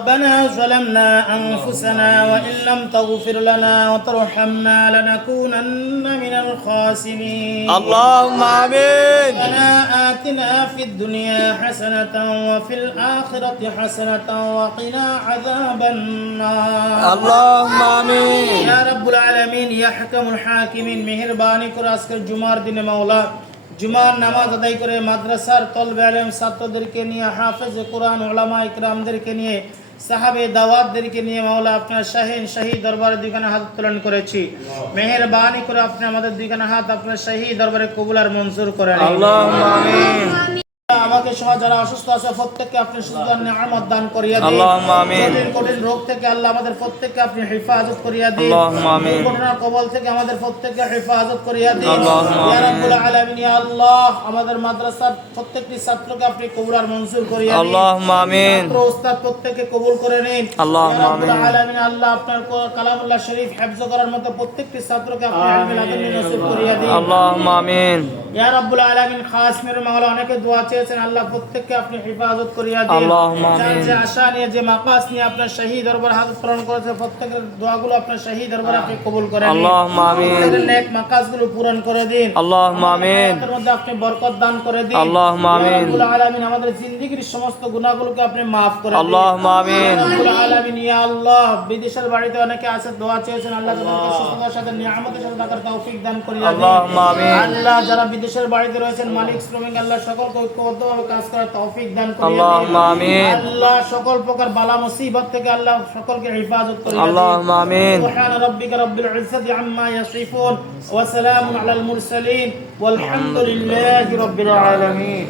ربنا ظلمنا أنفسنا وإن لم تغفر لنا وترحمنا لنكونن من الخاسرين اللهم آمين. ربنا آتنا في الدنيا حسنة وفي الآخرة حسنة وقنا عذاب النار اللهم آمين. يا رب العالمين يا حكم الحاكمين মেহেরবানি করে আজকের জুমার দিনে মাওলা জুমার নামাজ আদায় করে মাদ্রাসার তলবে আলেম ছাত্রদেরকে নিয়ে হাফেজ কোরআন উলামা ইকরামদেরকে নিয়ে সাহাবে দাওয়াতদেরকে নিয়ে মাওলা আপনার শাহী দরবারে দুইখানে হাত উত্তোলন করেছি মেহেরবানি করে আপনি আমাদের দুইখানে হাত আপনার শাহী দরবারে কবুল আর মঞ্জুর করেন اللهم آمين. আমাকে সহ যারা অসুস্থ আছে প্রত্যেককে আপনি সুস্থতার নিয়ামত দান করিয়া দিন আল্লাহুম্মা আমিন। কঠিন রোগ থেকে আল্লাহ আমাদের প্রত্যেককে আপনি হেফাজত করিয়া দিন আল্লাহুম্মা আমিন। দুর্ঘটনার কবল থেকে আমাদের প্রত্যেককে হেফাজত করিয়া দিন আল্লাহুম্মা ইয়া আমিন। রাব্বুল আলামিন ইয়া আল্লাহ আমাদের মাদ্রাসার প্রত্যেকটি ছাত্রকে আপনি কবুল আর মঞ্জুর করিয়া দিন আল্লাহুম্মা আমিন। ছাত্র ওস্তাদ প্রত্যেককে কবুল করে নিন আল্লাহুম্মা ইয়া রাব্বুল আমিন। আলামিন আল্লাহ আপনার কালামুল্লাহ শরীফ হিফজ করার মতো প্রত্যেকটি ছাত্রকে আপনি ইলমে লাদুন্নি নসিব করিয়া দিন اللهم آمين. ইয়া রাব্বুল আলামিন খাস মেরে মাওলা অনেকে দোয়া চেয়েছেন আল্লাহ প্রত্যেককে আপনি হেফাজত করিয়া দিন আল্লাহুম্মা আমিন। যে আশা নিয়ে যে মাকাস নিয়ে আপনার শাহী দরবার হাত পূরণ করেছে প্রত্যেকের দোয়াগুলো আপনার শাহী দরবার আপনি কবুল করেন আল্লাহুম্মা আমিন। প্রত্যেকের নেক মাকাসগুলো পূরণ করে দিন اللهم آمين. তার মধ্যে আপনি বরকত দান করে দিন আল্লাহুম্মা আমিন। ইয়া রাব্বুল আলামিন আমাদের জিন্দেগীর সমস্ত গুনাহগুলোকে আপনি maaf করে দিন আল্লাহুম্মা আমিন। ইয়া রাব্বুল আলামিন ইয়া আল্লাহ বিদেশের বাড়িতে অনেকে আছে দোয়া চেয়েছেন আল্লাহ তাদেরকে সুস্থতার সাথে নিয়ামতের সাথে থাকার তৌফিক দান করিয়া দিন আল্লাহুম্মা আমিন। আল্লাহ যারা বিদেশের বাড়িতে রয়েছেন মালিক শ্রমিক আল্লাহ সকলকে ঐক্যবদ্ধভাবে কাজ করার তৌফিক দান করিয়া দিন আল্লাহুম্মা আমিন। আল্লাহ সকল প্রকার বালা মুসিবত থেকে আল্লাহ সকলকে হেফাজত করিয়া দিন اللهم آمين. سبحان ربك رب العزة عما يصفون وسلام على المرسلين والحمد لله رب العالمين